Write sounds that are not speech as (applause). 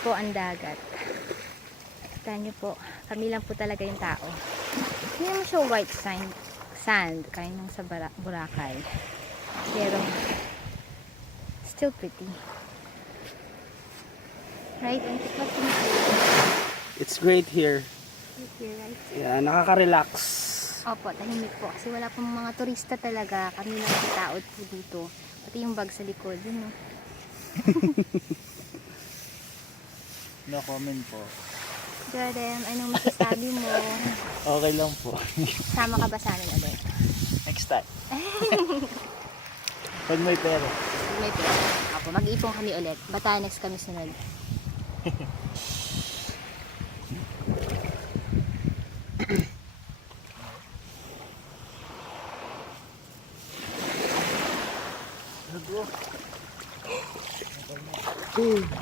po ang dagat. Kita niyo po, kami lang po talaga yung tao. Hindi naman siya white sand, sand kaya nung sa Boracay. Pero, still pretty. Right? You say? It's great here. Here, right? Yeah, nakaka-relax. Opo, tahimik po. Kasi wala pong mga turista talaga. Kami lang yung tao po dito. Pati yung bag sa likod. Yun, no? (laughs) No comment po. Jordan, anong masasabi mo? okay lang po. Sama ka ba sa amin ulit? Next time. (laughs) Pag may pera. Pag may pera. Ako, mag-iipon kami ulit. Batanes kami sunod. Lago. (coughs) (coughs) Uy.